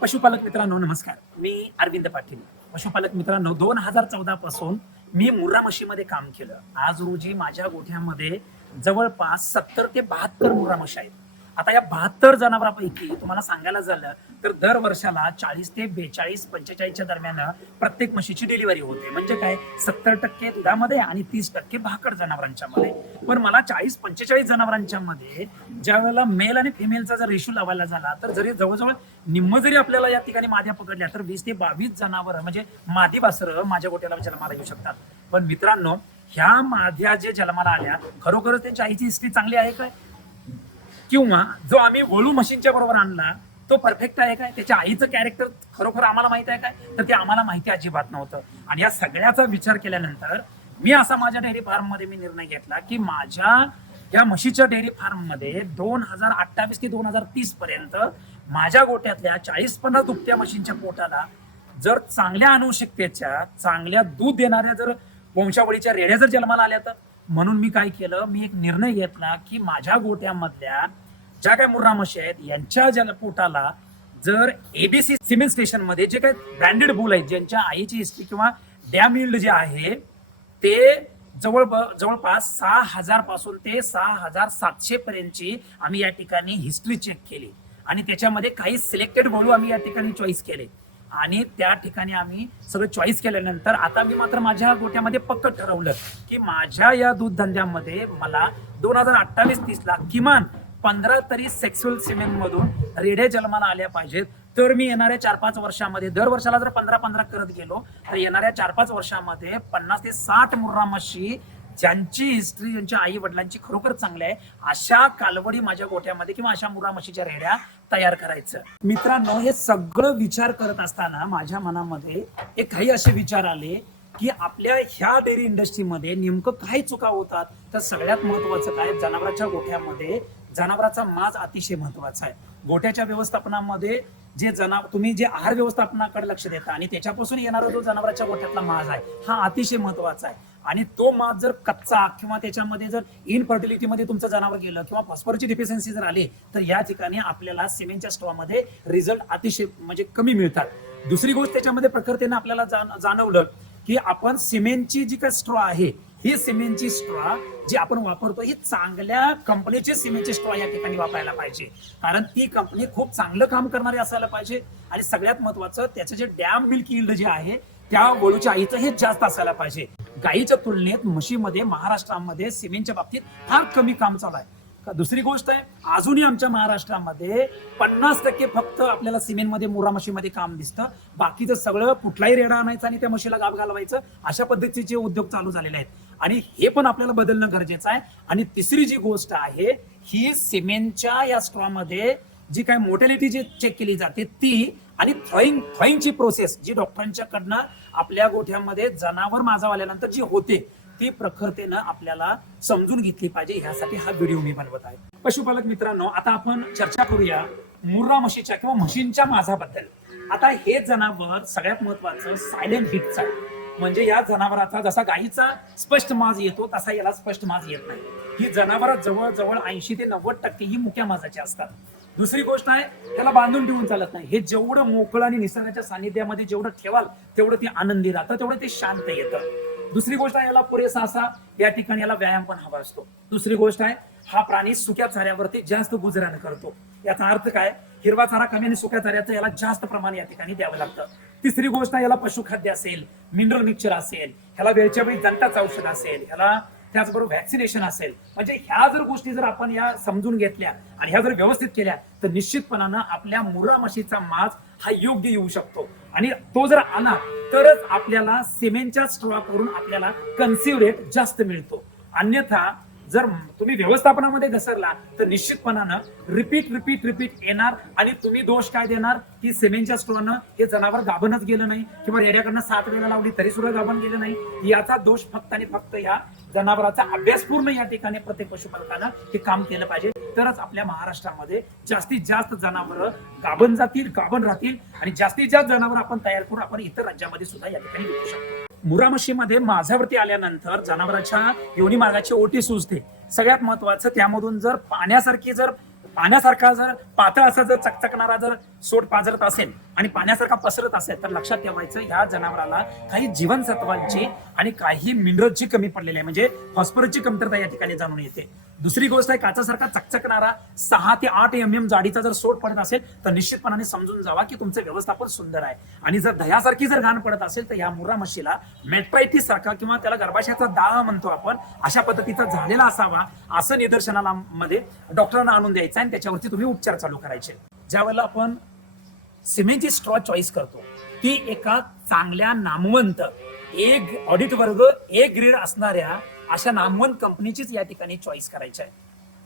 पशुपालक मित्रांनो नमस्कार. मी अरविंद पाटील. पशुपालक मित्रांनो दोन हजार चौदा पासून मी मुर्रा म्हशीमध्ये काम केलं. आज रोजी माझ्या गोठ्यामध्ये जवळपास सत्तर ते बहात्तर मुर्रा म्हशी आहेत. आता या बहात्तर जनावरांपैकी तुम्हाला सांगायला झालं तर दर वर्षाला चाळीस ते बेचाळीस पंचेचाळीसच्या दरम्यान प्रत्येक म्हशीची डिलिव्हरी होते. म्हणजे काय? सत्तर टक्के दुधामध्ये आणि तीस टक्के भाकड जनावरांच्या मध्ये पण मला चाळीस पंचेचाळीस जनावरांच्या मध्ये ज्या वेळेला मेल आणि फिमेलचा जर रेशू लावायला झाला तर जरी जवळजवळ निम्म जरी आपल्याला या ठिकाणी माद्या पकडल्या तर वीस ते बावीस जनावर म्हणजे मादी वासर माझ्या गोट्याला जन्माला येऊ शकतात. पण मित्रांनो ह्या माध्या जे जन्माला आल्या खरोखरच त्यांच्या आईची हिस्ट्री चांगली आहे काय? किंवा जो आम्ही वळू मशीनच्या बरोबर आणला तो परफेक्ट आहे काय? त्याच्या आईचं कॅरेक्टर खरोखर आम्हाला माहीत आहे काय? तर ते आम्हाला माहिती अजिबात नव्हतं. आणि या सगळ्याचा विचार केल्यानंतर मी असा माझ्या डेअरी फार्ममध्ये मी निर्णय घेतला की माझ्या या म्हशीच्या डेअरी फार्ममध्ये दोन हजार अठ्ठावीस ते दोन हजार तीस पर्यंत माझ्या गोट्यातल्या चाळीस पन्नास दुपट्या म्हशींच्या पोटाला जर चांगल्या अनुवंशिकतेच्या चांगल्या दूध देणाऱ्या जर वंशावळीच्या रेड्या जर जन्माला आल्या तर? म्हणून मी काय केलं? मी एक निर्णय घेतला की माझ्या गोट्यामधल्या ज्या काय मुर्रा म्हशी आहेत यांच्या जल पोटाला जर एबीसी सिमेंट स्टेशनमध्ये जे काही ब्रँडेड बुल आहेत ज्यांच्या आईची हिस्ट्री किंवा डॅम इल्ड जे आहे ते जवळ जवळपास सहा हजारपासून ते सहा हजार सातशे पर्यंतची आम्ही या ठिकाणी हिस्ट्री चेक केली. आणि त्याच्यामध्ये काही सिलेक्टेड बोलू आम्ही या ठिकाणी चॉईस केले. आणि त्या ठिकाणी आम्ही सगळं चॉईस केल्यानंतर आता मी मात्र माझ्या गोट्यामध्ये पक्क ठरवलं की माझ्या या दूध धंद्यामध्ये मला दोन हजार अठ्ठावीस तीसला किमान पंधरा तरी सेक्स्युअल सिमेंट मधून रेड्या जन्माला आल्या पाहिजेत. तर मी येणाऱ्या चार पाच वर्षामध्ये दर वर्षाला जर पंधरा पंधरा करत गेलो तर येणाऱ्या चार पाच वर्षामध्ये पन्नास ते साठ मुर्रा म्हशी ज्यांची हिस्ट्री ज्यांच्या आई वडिलांची खरोखर चांगली आहे अशा कालवडी माझ्या गोठ्यामध्ये किंवा अशा मुर्रामशीच्या रेड्या तयार करायचं. मित्रांनो हे सगळं विचार करत असताना माझ्या मनामध्ये एक काही असे विचार आले की आपल्या ह्या डेअरी इंडस्ट्रीमध्ये नेमकं काय चुका होतात तर सगळ्यात महत्वाचं काय? जनावरांच्या गोठ्यामध्ये जनावरांचा माज अतिशय महत्त्वाचा आहे. गोठ्याच्या व्यवस्थापनामध्ये जे जना तुम्ही जे आहार व्यवस्थापनाकडे लक्ष देता आणि त्याच्यापासून येणारा जो जनावरांच्या गोठ्यातला माज आहे हा अतिशय महत्त्वाचा आहे. आणि तो माज जर कच्चा किंवा त्याच्यामध्ये जर इनफर्टिलिटीमध्ये तुमचं जनावर गेलं किंवा फॉस्फरची डिफिशियन्सी जर आली तर या ठिकाणी आपल्याला सिमेंटच्या स्टॉमध्ये रिझल्ट अतिशय म्हणजे कमी मिळतात. दुसरी गोष्ट त्याच्यामध्ये प्रखरतेनं आपल्याला जाण- जाणवलं की आपण सिमेंटची जी काही स्ट्रॉ आहे ही सिमेंटची स्ट्रॉ जी आपण वापरतो ही चांगल्या कंपनीची सिमेंटची स्ट्रॉ या ठिकाणी वापरायला पाहिजे. कारण ती कंपनी खूप चांगलं काम करणारी असायला पाहिजे आणि सगळ्यात महत्वाचं त्याचं जे डॅम मिल्क इल्ड जे आहे त्या वळूच्या आईचं हे जास्त असायला पाहिजे. गाईच्या तुलनेत म्हशीमध्ये महाराष्ट्रामध्ये सिमेंटच्या बाबतीत फार कमी काम चालू आहे. दुसरी गोष्ट आहे अजूनही आमच्या महाराष्ट्रामध्ये पन्नास टक्के फक्त आपल्याला सिमेंटमध्ये मुरा म्हशीमध्ये काम दिसतं. बाकीचं सगळं कुठलाही रेडा आणायचं आणि त्या म्हशीला गाब घालवायचं अशा पद्धतीचे उद्योग चालू झालेले आहेत. आणि हे पण आपल्याला बदलणं गरजेचं आहे. आणि तिसरी जी गोष्ट आहे ही सिमेंटच्या या स्ट्रॉमध्ये जी काय मोर्टॅलिटी जी चेक केली जाते ती आणि थ्रॉईंग थ्रॉईंगची प्रोसेस जी डॉक्टरांच्याकडनं आपल्या गोठ्यामध्ये जनावर माझावाल्यानंतर जी होते ती प्रखरतेनं आपल्याला समजून घेतली पाहिजे. ह्यासाठी हा व्हिडिओ मी बनवत आहे. पशुपालक मित्रांनो आता आपण चर्चा करूया मुर्रा म्हशीच्या किंवा म्हशींच्या माझाबद्दल आता हे जनावर सगळ्यात महत्वाचं सायलेंट हिटचं आहे. म्हणजे या जनावराचा जसा गायीचा स्पष्ट माज येतो तसा याला स्पष्ट माज येत नाही. ही जनावर जवळजवळ ऐंशी ते नव्वद टक्के ही मुक्या माजाची असतात. दुसरी गोष्ट आहे त्याला बांधून ठेवून चालत नाही. हे जेवढं मोकळं आणि निसर्गाच्या सानिध्यामध्ये जेवढं ठेवाल तेवढं ते आनंदी राहतं तेवढं ते शांत येतं. दुसरी गोष्ट आहे याला पुरेसा असा या ठिकाणी याला व्यायाम पण हवा असतो. दुसरी गोष्ट आहे हा प्राणी सुक्या चाऱ्यावरती जास्त गुजराण करतो. याचा अर्थ काय? हिरवा चारा कमी आणि सुक्या चाऱ्याचं याला जास्त प्रमाण या ठिकाणी द्यावं लागतं. तिसरी गोष्ट याला पशुखाद्य असेल मिनरल मिक्सचर असेल ह्याला वेळच्या वेळी दंताचं औषध असेल ह्याला त्याचबरोबर व्हॅक्सिनेशन असेल. म्हणजे ह्या जर गोष्टी जर आपण या समजून घेतल्या आणि ह्या जर व्यवस्थित केल्या तर निश्चितपणानं आपल्या मुरा म्हशीचा माज हा योग्य येऊ शकतो. आणि तो जर आला तरच आपल्याला सिमेंटच्या स्ट्रॉ करून आपल्याला कन्सिव्ह रेट जास्त मिळतो. अन्यथा जर तुम्ही व्यवस्थापनामध्ये घसरला तर निश्चितपणानं रिपीट रिपीट रिपीट येणार आणि तुम्ही दोष काय देणार? की सिमेंटच्या स्ट्रॉनं हे जनावर गाभणच गेलं नाही किंवा रेड्याकडनं सात वेळा लावली तरी सुद्धा गाभण गेलं नाही. याचा दोष फक्त आणि फक्त या जनावराचा अभ्यासपूर्ण या ठिकाणी प्रत्येक पशुपालकानं हे काम केलं पाहिजे. तरच आपल्या महाराष्ट्रामध्ये जास्तीत जास्त जनावर गाभण जातील गाभण राहतील आणि जास्तीत जास्त जनावर आपण तयार करून आपण इतर राज्यामध्ये सुद्धा या ठिकाणी विकू शकतो. मुरामशीमध्ये माझ्यावरती आल्यानंतर जनावरांच्या योनी मार्गाची ओटी सुजते. सगळ्यात महत्वाचं त्यामधून जर पाण्यासारखी जर पाण्यासारखा जर पातळ असा जर चकचकणारा जर सोड पाजरत असेल आणि पाण्यासारखा पसरत असेल तर लक्षात ठेवायचं ह्या जनावराला काही जीवनसत्वांची आणि काही मिनरलची कमी पडलेली आहे. म्हणजे फॉस्फरसची कमतरता या ठिकाणी जाणून येते. दुसरी गोष्ट आहे काचासारखा चकचकणारा सहा ते आठ एम एम जाडीचा जर सोड पडत असेल तर निश्चितपणाने समजून जावा की तुमचं व्यवस्थापन सुंदर आहे. आणि जर दह्यासारखी जर घाण पडत असेल तर या मुर्रा म्हशीला मेटपायटी सारखा किंवा त्याला गर्भाशयाचा दाळा म्हणतो आपण अशा पद्धतीचा झालेला असावा असं निदर्शनाला मध्ये डॉक्टरांना आणून द्यायचं आणि त्याच्यावरती तुम्ही उपचार चालू करायचे. ज्या वेळेला आपण सिमेंटची स्ट्रॉ चॉईस करतो ती एका चांगल्या नामवंत एक ऑडिट वर्ग एक ग्रेड असणाऱ्या अशा नामवंत कंपनीचीच या ठिकाणी चॉईस करायची आहे.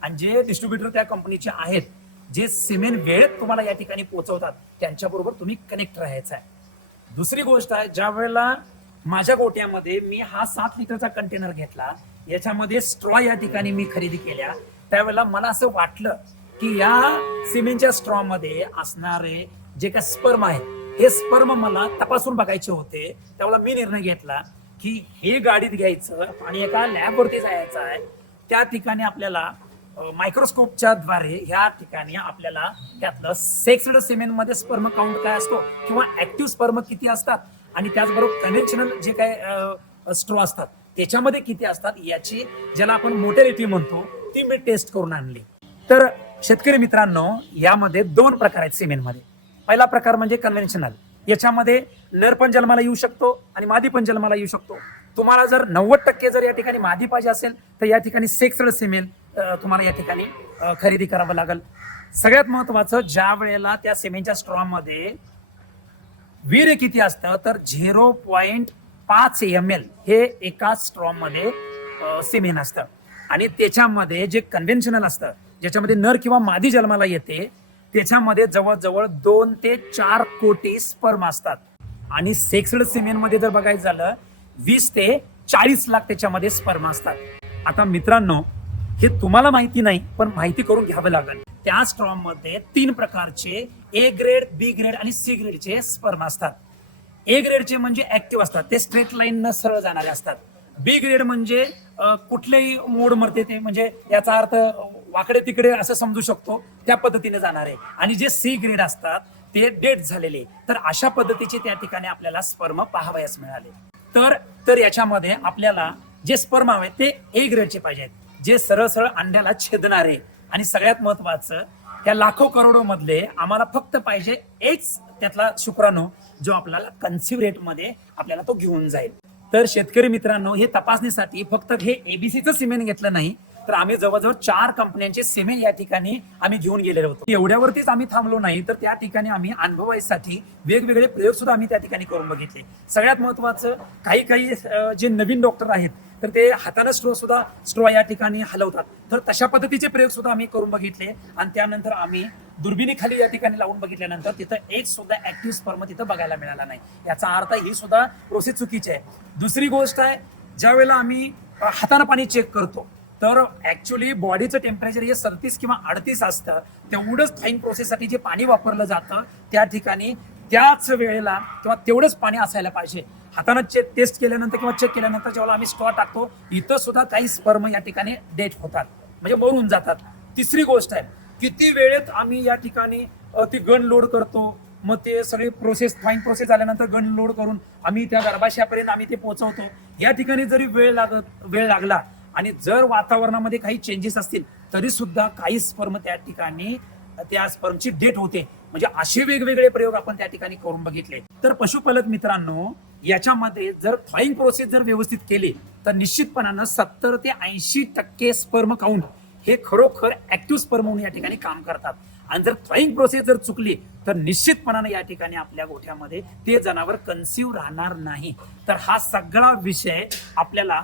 आणि जे डिस्ट्रीब्युटर त्या कंपनीचे आहेत जे सिमेंट वेळेत तुम्हाला या ठिकाणी पोहोचवतात त्यांच्याबरोबर तुम्ही कनेक्ट राहायचं आहे. दुसरी गोष्ट आहे ज्या वेळेला माझ्या गोट्यामध्ये मी हा सात लिटरचा कंटेनर घेतला याच्यामध्ये स्ट्रॉ या ठिकाणी मी खरेदी केल्या त्यावेळेला मला असं वाटलं की या सिमेंटच्या स्ट्रॉ मध्ये असणारे जे काय स्पर्म आहेत हे स्पर्म मला तपासून बघायचे होते. त्यावेळेला मी निर्णय घेतला की हे गाडीत घ्यायचं आणि एका लॅबवरती जायचं आहे. त्या ठिकाणी आपल्याला मायक्रोस्कोपच्या द्वारे ह्या ठिकाणी आपल्याला त्यातलं सेक्सड सिमेंटमध्ये स्पर्म काउंट काय असतो किंवा ऍक्टिव्ह स्पर्म किती असतात आणि त्याचबरोबर कन्व्हेन्शनल जे काय स्ट्रॉ असतात त्याच्यामध्ये किती असतात याची ज्याला आपण मोटॅलिटी म्हणतो ती मी टेस्ट करून आणली. तर शेतकरी मित्रांनो यामध्ये दोन प्रकार आहेत सिमेंटमध्ये पहिला प्रकार म्हणजे कन्व्हेन्शनल याच्यामध्ये नर पण जन्माला येऊ शकतो आणि मादी पण जन्माला येऊ शकतो. तुम्हाला जर नव्वद टक्के जर या ठिकाणी मादी पाहिजे असेल तर या ठिकाणी सेक्सड सिमेल तुम्हाला या ठिकाणी खरेदी करावं लागेल. सगळ्यात महत्वाचं ज्या वेळेला त्या सिमेंटच्या स्ट्रॉमध्ये वीर्य किती असतं तर झिरो पॉईंट पाच एम एल हे एका स्ट्रॉ मध्ये सिमेंट असतं. आणि त्याच्यामध्ये जे कन्व्हेन्शनल असतं ज्याच्यामध्ये नर किंवा मादी जन्माला येते त्याच्यामध्ये जवळजवळ दोन ते चार कोटी स्पर्म असतात. आणि सेक्सड सिमेंटमध्ये जर बघायचं झालं वीस ते चाळीस लाख त्याच्यामध्ये स्पर्म असतात. आता मित्रांनो हे तुम्हाला माहिती नाही पण माहिती करून घ्यावं लागेल. त्या स्ट्रॉममध्ये तीन प्रकारचे ए ग्रेड बी ग्रेड आणि सी ग्रेडचे स्पर्म असतात. ए ग्रेडचे म्हणजे ऍक्टिव्ह असतात. ते स्ट्रेट लाईन न सरळ जाणारे असतात. बी ग्रेड म्हणजे कुठलेही मोड मरते ते म्हणजे याचा अर्थ वाकडे तिकडे असं समजू शकतो त्या पद्धतीने जाणारे. आणि जे सी ग्रेड असतात ते डेट झालेले. तर अशा पद्धतीचे त्या ठिकाणी आपल्याला स्पर्म पाहावयास मिळाले. तर तर याच्यामध्ये आपल्याला जे स्पर्म हवे ते ए ग्रेडचे पाहिजेत. जे सरळ सरळ अंड्याला छेदणारे. आणि सगळ्यात महत्वाचं त्या लाखो करोडो मधले आम्हाला फक्त पाहिजे एकच त्यातला शुक्राणू जो आपल्याला कन्सिव्ह रेटमध्ये आपल्याला तो घेऊन जाईल. तर शेतकरी मित्रांनो हे तपासणीसाठी फक्त हे एबीसीचं सिमेंट घेतलं नाही तर आम्ही जवळजवळ चार कंपन्यांचे सिमेंट या ठिकाणी आम्ही घेऊन गेलेलो होतो. एवढ्यावरतीच आम्ही थांबलो नाही तर त्या ठिकाणी आम्ही अनुभवासाठी वेगवेगळे प्रयोग सुद्धा आम्ही त्या ठिकाणी करून बघितले. सगळ्यात महत्वाचं काही काही जे नवीन डॉक्टर आहेत तर ते हाताने स्ट्रो सुद्धा स्ट्रॉ या ठिकाणी हलवतात. तर तशा पद्धतीचे प्रयोग सुद्धा आम्ही करून बघितले आणि त्यानंतर आम्ही दुर्बिणीखाली या ठिकाणी लावून बघितल्यानंतर तिथं एक सुद्धा ऍक्टिव्ह स्पर्म तिथं बघायला मिळाला नाही. याचा अर्थ ही सुद्धा प्रोसेस चुकीची आहे. दुसरी गोष्ट आहे ज्या वेळेला आम्ही हातानं पाणी चेक करतो तर ऍक्च्युली बॉडीचं टेम्परेचर हे सदतीस किंवा अडतीस असतं. तेवढंच थाईन प्रोसेससाठी जे पाणी वापरलं जातं त्या ठिकाणी त्याच वेळेला किंवा तेवढंच पाणी असायला पाहिजे. हातानं चेक टेस्ट केल्यानंतर किंवा चेक केल्यानंतर जेव्हा आम्ही स्टॉ टाकतो इथं सुद्धा काही स्पर्म या ठिकाणी डेट होतात. म्हणजे मरून जातात. तिसरी गोष्ट आहे किती वेळेत आम्ही या ठिकाणी ती गण लोड करतो? मग ते सगळे प्रोसेस फाईन प्रोसेस झाल्यानंतर गण लोड करून आम्ही त्या गर्भाशयापर्यंत आम्ही ते पोहोचवतो. या ठिकाणी जरी वेळ लागत वेळ लागला आणि जर वातावरणामध्ये काही चेंजेस असतील तरी सुद्धा काही स्पर्म त्या ठिकाणी त्या स्पर्मची डेट होते. म्हणजे असे वेगवेगळे प्रयोग आपण त्या ठिकाणी करून बघितले. तर पशुपालक मित्रांनो याच्यामध्ये जर थॉईंग प्रोसेस जर व्यवस्थित केली तर निश्चितपणानं सत्तर ते ऐंशी टक्के स्पर्म काउंट हे खरोखर ऍक्टिव्ह स्पर्म म्हणून या ठिकाणी काम करतात. आणि जर थ्रॉईंग प्रोसेस जर चुकली तर निश्चितपणाने या ठिकाणी आपल्या गोठ्यामध्ये ते जनावर कन्सिव्ह राहणार नाही. तर हा सगळा विषय आपल्याला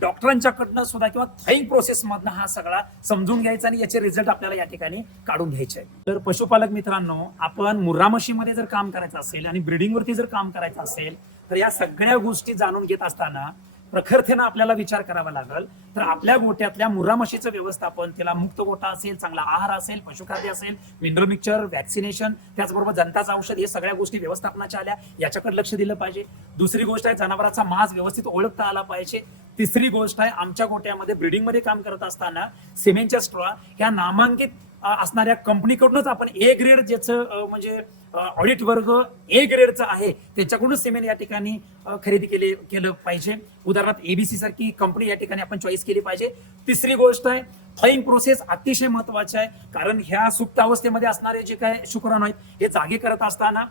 डॉक्टरांच्याकडनं सुद्धा किंवा थ्रॉईंग प्रोसेस मधनं हा सगळा समजून घ्यायचा आणि याचे रिझल्ट आपल्याला या ठिकाणी काढून घ्यायचे तर पशुपालक मित्रांनो आपण मुर्रा मशीमध्ये जर काम करायचं असेल आणि ब्रिडिंगवरती जर काम करायचं असेल तर या सगळ्या गोष्टी जाणून घेत असताना प्रखरतेनं आपल्याला विचार करावा लागेल. तर आपल्या गोट्यातल्या मुर्रा म्हशीचं व्यवस्थापन त्याला मुक्त गोटा असेल चांगला आहार असेल पशुखाद्य असेल मिनरल मिक्सचर वॅक्सिनेशन त्याचबरोबर जनताचं औषध हे सगळ्या गोष्टी व्यवस्थापनाच्या आल्या. याच्याकडे लक्ष दिलं पाहिजे. दुसरी गोष्ट आहे जनावराचा मास व्यवस्थित ओळखता आला पाहिजे. तिसरी गोष्ट आहे आमच्या गोट्यामध्ये ब्रिडिंगमध्ये काम करत असताना सिमेंटच्या स्ट्रॉ ह्या नामांकित असणाऱ्या कंपनीकडूनच आपण ए ग्रेड ज्याचं म्हणजे ऑडिट वर्ग ए ग्रेडचं आहे त्याच्याकडूनच सिमेंट या ठिकाणी खरेदी केले केलं पाहिजे. उदाहरणार्थ एबीसी सारखी कंपनी या ठिकाणी आपण चॉईस केली पाहिजे. तिसरी गोष्ट आहे थॉईंग प्रोसेस अतिशय महत्वाची आहे कारण ह्या सुप्त अवस्थेमध्ये असणारे जे काय शुक्राणू आहेत हे जागे करत असताना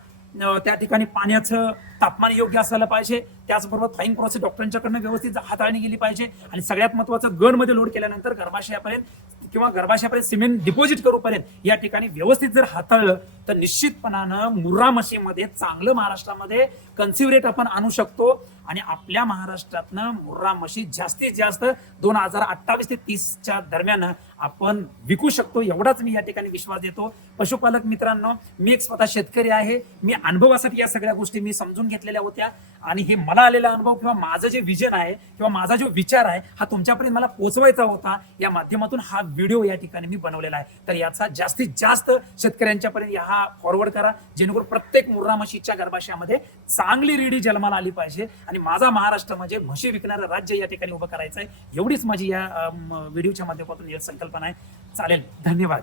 त्या ठिकाणी पाण्याचं तापमान योग्य असायला पाहिजे. त्याचबरोबर थॉईंग प्रोसेस डॉक्टरांच्याकडनं व्यवस्थित हाताळणी गेली पाहिजे. आणि सगळ्यात महत्वाचं गणमध्ये लोड केल्यानंतर गर्भाशयापर्यंत किंवा गर्भाशयापर्यंत सिमेंट डिपॉझिट करूपर्यंत या ठिकाणी व्यवस्थित जर हाताळलं तर निश्चितपणानं मुर्रा मशीमध्ये चांगलं महाराष्ट्रामध्ये कन्सिव्ह रेट आपण आणू शकतो. आणि आपल्या महाराष्ट्रातनं मुर्रा मशी जास्तीत जास्त दोन हजार अठ्ठावीस ते तीसच्या दरम्यान आपण विकू शकतो. एवढाच मी या ठिकाणी विश्वास देतो. पशुपालक मित्रांनो मी एक स्वतः शेतकरी आहे. मी अनुभवासाठी या सगळ्या गोष्टी मी समजून घेतलेल्या होत्या. आणि हे मला आलेला अनुभव किंवा माझं जे विजन आहे किंवा माझा जो विचार आहे हा तुमच्यापर्यंत मला पोचवायचा होता. या माध्यमातून हा व्हिडिओ या ठिकाणी मी बनवलेला आहे. तर याचा जास्तीत जास्त शेतकऱ्यांच्यापर्यंत हा फॉरवर्ड करा. जेणेकरून प्रत्येक मुर्रा म्हशीच्या गर्भाशयामध्ये चांगली रेडी जन्माला आली पाहिजे. आणि माझा महाराष्ट्र म्हणजे म्हशी विकणारं राज्य या ठिकाणी उभं करायचं आहे एवढीच माझी या व्हिडिओच्या माध्यमातून संकल्पना आहे. चालेल धन्यवाद.